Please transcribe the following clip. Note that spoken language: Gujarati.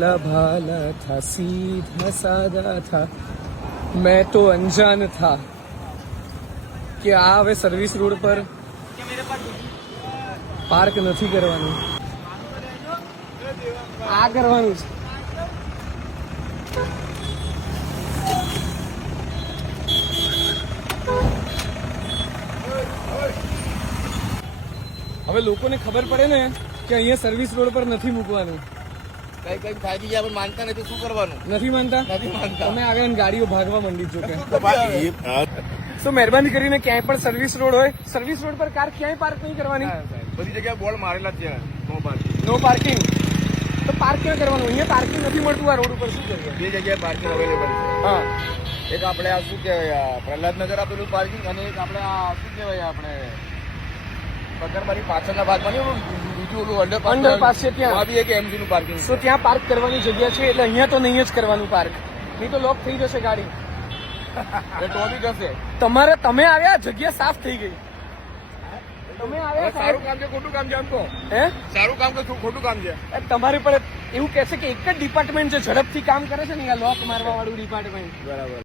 भोला भाला था सीधा सादा था मैं तो अनजान था કે આ હવે સર્વિસ રોડ પર પાર્ક નથી કરવાનું, આ કરવાનું છે. હવે લોકોને ખબર પડે ને કે અહીંયા સર્વિસ રોડ પર નથી મૂકવાનું. કઈ કઈ થાય છે આપણે માનતા નથી, શું કરવાનું? નથી માનતા? નથી માનતા. તમે આગળ ગાડીઓ ભાગવા માંડી છો કે તો મહેરબાની કરીને ક્યાંય પણ સર્વિસ રોડ હોય, સર્વિસ રોડ પર કાર ક્યાંય પાર્ક નહીં કરવાની. બધી જગ્યાએ બોર્ડ મારેલા જ છે, નો પાર્કિંગ. તો પાર્ક ક્યાં કરવાનું? અહીંયા પાર્કિંગ નથી મળતું આ રોડ ઉપર, શું કરીએ? બે જગ્યાએ પાર્કિંગ અવેલેબલ છે. હા, એક આપણે આ શું કહેવાય પ્રહલાદનગર આપેલું પાર્કિંગ, અને એક આપણે આ શું કહેવાય આપણે પગરબારી પાછળના ભાગમાં બીજું ઓલું અંડરપાસ છે ત્યાં. બી એક એમજી નું પાર્કિંગ તો ત્યાં પાર્ક કરવાની જગ્યા છે, એટલે અહીંયા તો નહીં જ કરવાનું પાર્ક, નહીં તો લોક થઈ જશે ગાડી. તો બી જશે. તમે આવ્યા, જગ્યા સાફ થઈ ગઈ. તમે આવ્યા, સારું કામ છે ખોટું કામ છે આમ તો? હે, સારું કામ છે ખોટું કામ છે? તમારે પણ એવું કહે છે કે એક જ ડિપાર્ટમેન્ટ જે ઝડપથી કામ કરે છે ને, લોક મારવા વાળું ડિપાર્ટમેન્ટ. બરાબર.